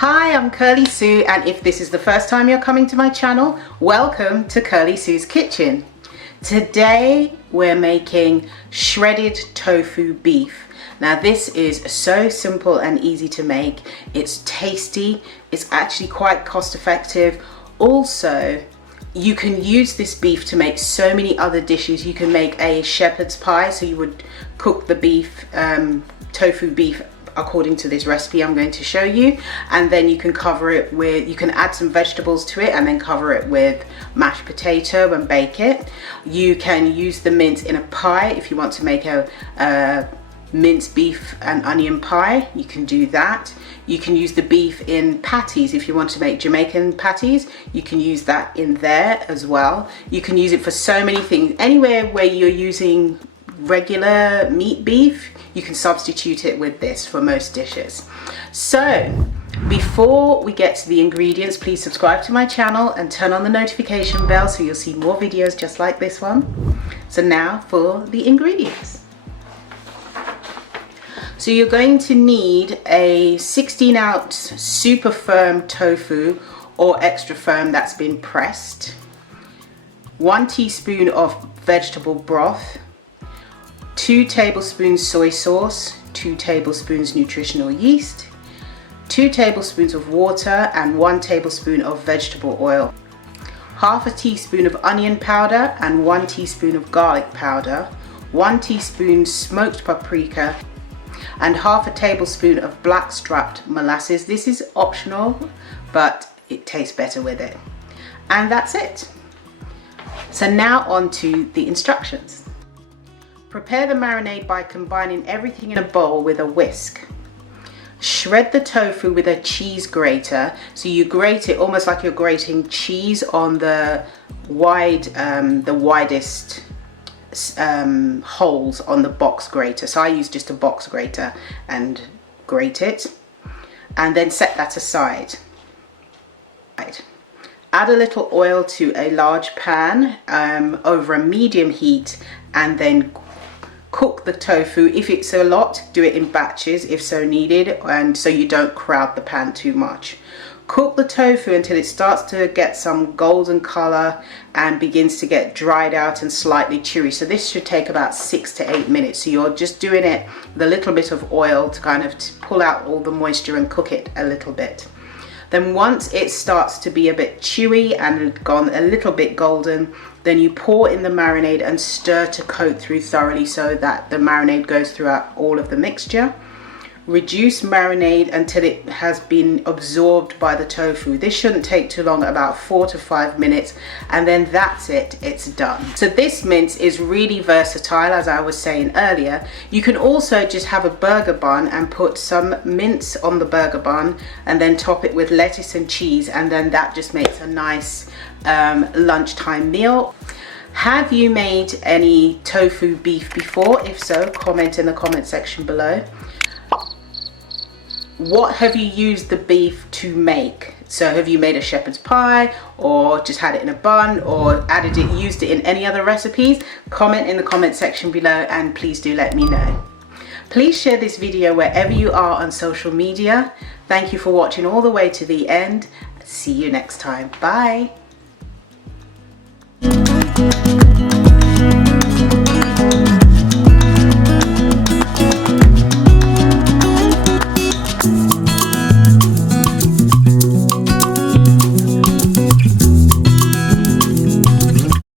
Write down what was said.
Hi, I'm Kirly-sue, and if this is the first time you're coming to my channel, welcome to Kirly-sue's Kitchen. Today we're making shredded tofu beef. Now this is so simple and easy to make. It's tasty, it's actually quite cost effective. Also, you can use this beef to make so many other dishes. You can make a shepherd's pie, so you would cook the beef, tofu beef according to this recipe I'm going to show you, and then you can cover it with, you can add some vegetables to it and then cover it with mashed potato and bake it. You can use the mince in a pie if you want to make a minced beef and onion pie. You can do that. You can use the beef in patties if you want to make Jamaican patties. You can use that in there as well. You can use it for so many things. Anywhere where you're using regular meat beef, you can substitute it with this for most dishes. So before we get to the ingredients, please subscribe to my channel and turn on the notification bell so you'll see more videos just like this one. So now for the ingredients. So you're going to need a 16-ounce super firm tofu or extra firm that's been pressed, 1 teaspoon of vegetable broth, 2 tablespoons soy sauce, 2 tablespoons nutritional yeast, 2 tablespoons of water and 1 tablespoon of vegetable oil, half a teaspoon of onion powder and 1 teaspoon of garlic powder, 1 teaspoon smoked paprika, and half a tablespoon of black straped molasses. This is optional, but it tastes better with it. And that's it. So now on to the instructions. Prepare the marinade by combining everything in a bowl with a whisk. Shred the tofu with a cheese grater. So you grate it almost like you're grating cheese on the widest holes on the box grater. So I use just a box grater and grate it, and then set that aside. Add a little oil to a large pan over a medium heat, and then cook the tofu. If it's a lot, do it in batches if so needed, and so you don't crowd the pan too much. Cook the tofu until it starts to get some golden color and begins to get dried out and slightly chewy. So this should take about 6 to 8 minutes. So you're just doing it with a little bit of oil to kind of pull out all the moisture and cook it a little bit. Then once it starts to be a bit chewy and gone a little bit golden, then you pour in the marinade and stir to coat through thoroughly so that the marinade goes throughout all of the mixture. Reduce marinade until it has been absorbed by the tofu. This shouldn't take too long, about 4 to 5 minutes, and then that's it, it's done. So this mince is really versatile, as I was saying earlier. You can also just have a burger bun and put some mince on the burger bun and then top it with lettuce and cheese, and then that just makes a nice lunchtime meal. Have you made any tofu beef before? If so, comment in the comment section below. What have you used the beef to make? So have you made a shepherd's pie, or just had it in a bun, or used it in any other recipes? Comment in the comment section below, and please do let me know. Please share this video wherever you are on social media. Thank you for watching all the way to the end. See you next time. Bye.